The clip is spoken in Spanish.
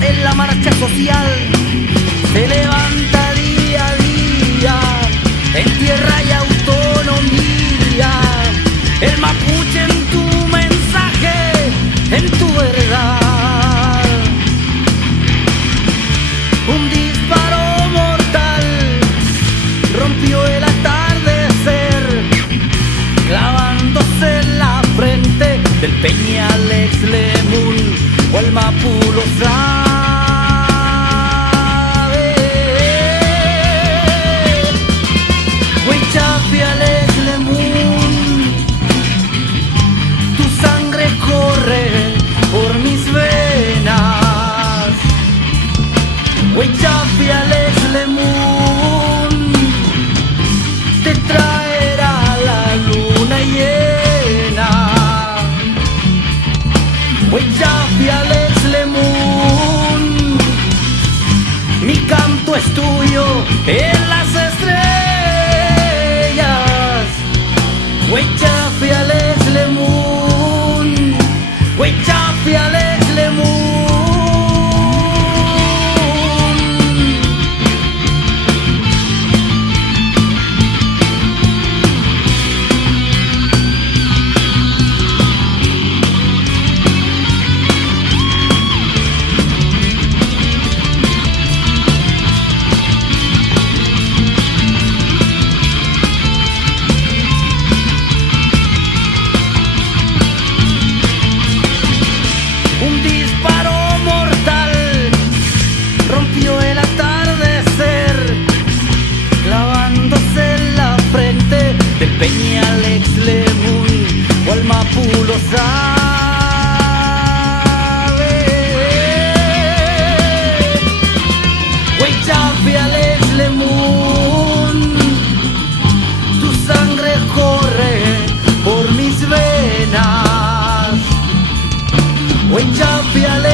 En la marcha social se levanta día a día, en tierra y autonomía, el mapuche en tu mensaje, en tu verdad. Un disparo mortal rompió el atardecer, clavándose en la frente del Peñal ex Lemun, o el Mapu lo sabe. Huichapiales Lemun, tu sangre corre por mis venas. Huichapiales Lemun, te traerá la luna llena. Huichapiales Lemun, Peña Alex Lemun o el Mapu lo sabe. Güey, Chapi Alex Lemun, tu sangre corre por mis venas. Güey, Chapi Alex